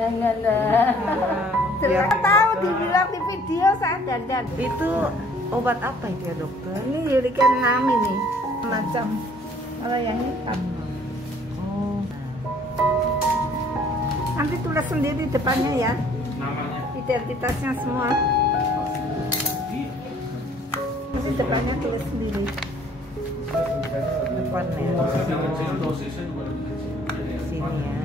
Saya tahu dibilang di video sadar dan Itu obat apa itu ya dokter? ini urikan 6 ini macam kalau yang hitam. Oh. Nanti tulis sendiri depannya ya. Namanya. Identitasnya semua. Nanti depannya tulis sendiri. Depannya. Dosisnya juga lebih kecil. Sini ya.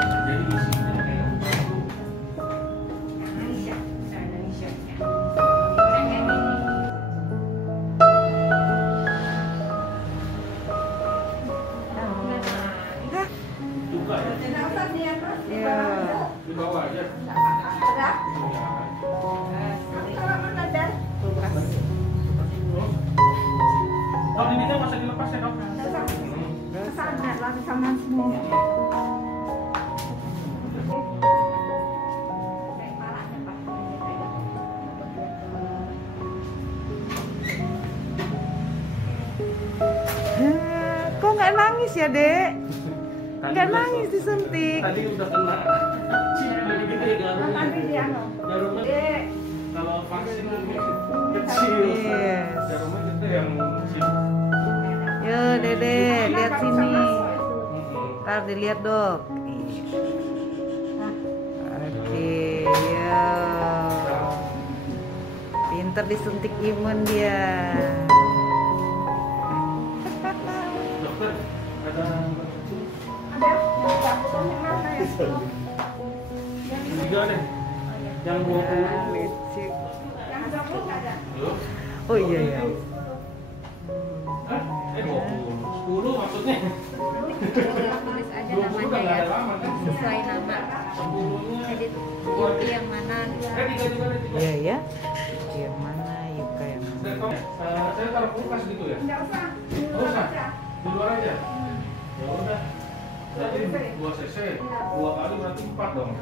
Jadi isinya kayak buka ya? Iya. Di bawah aja. Dok, ini teh masa dilepas ya dok? Kesana lah ke sana semua. Kok nggak nangis ya dek? Nggak nangis disuntik. Tadi udah kena. Cip lagi gede garumnya. Nanti dia no. Jarumnya Dek, kalau vaksin kecil. Yes. Jarumnya gede yang kecil. Yo dede, lihat sini. Ntar dilihat dok. Oke, yo. Pinter disuntik imun dia. Dokter, ada ada cabutan yang mana ya? tiga deh. Yang 20. Lucu. Yang 20 nggak ada. Loh? Oh iya ya. Hah? 20. 10 maksudnya. Tulis aja 20 udah namanya nggak ya, ada lama kan? sesuai nama. 10-nya. Jadi itu yang mana? Tiga juga ada tiga. Iya ya. Yang mana Yuka yang mana? Saya taruh kulkas gitu ya? Nggak usah. Nggak usah? Di luar aja? Ya udah. Jadi 2 cc, 2 kali berarti 4 dong.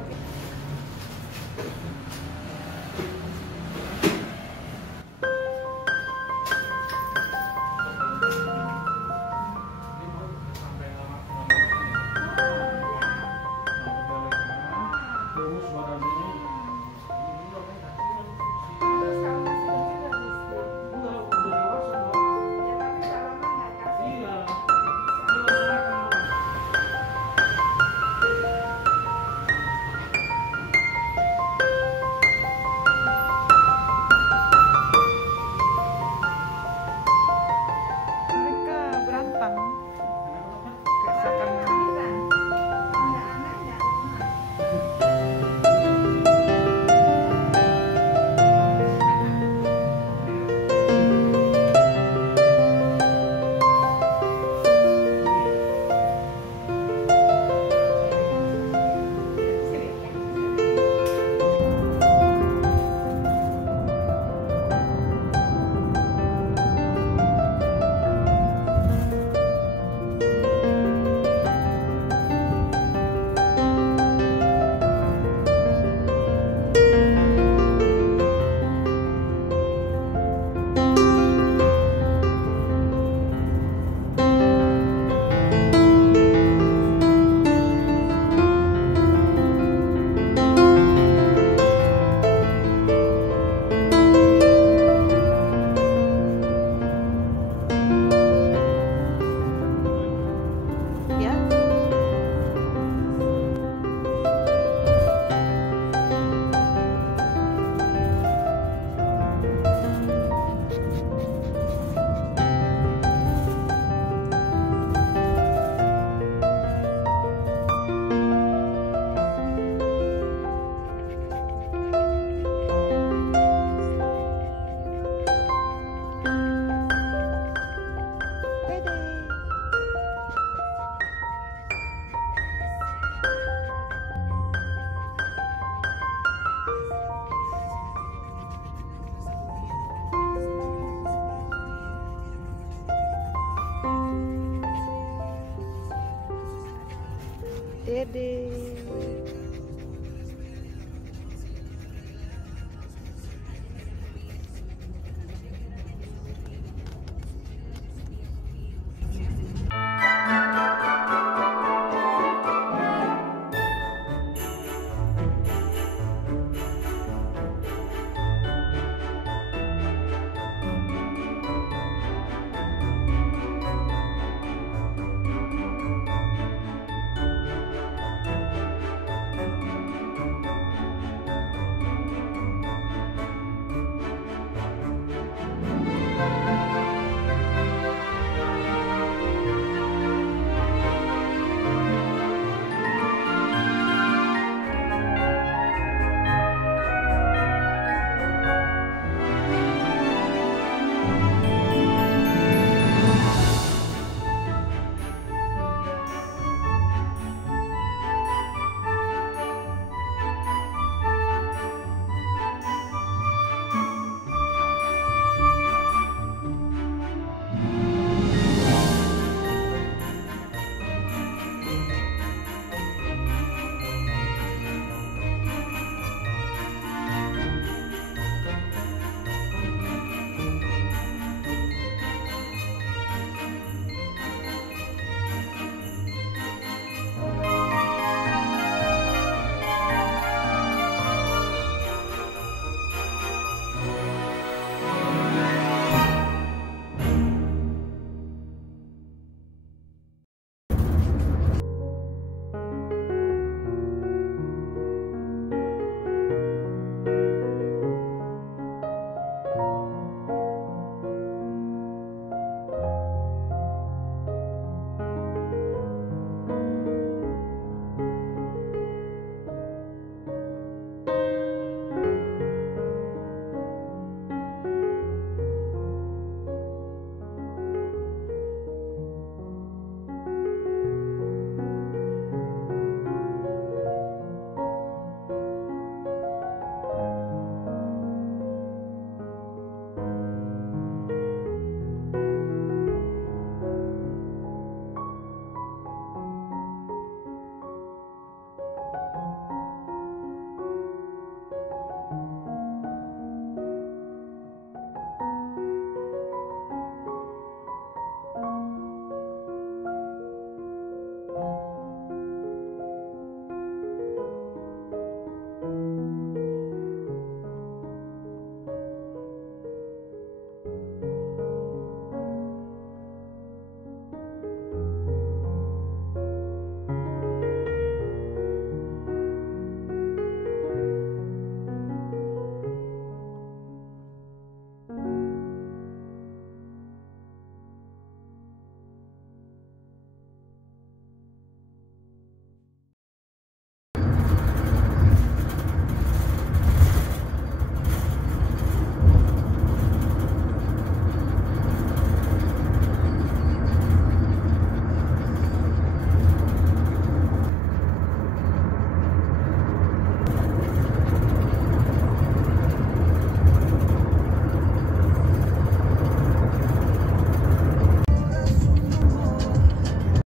Terus badannya udah dewasa dong. Ya, tapi kalau mah nggak kasih. Iya. Mereka berantem. Kesakan. Anak-anak nggak rumah. Ya. Dede.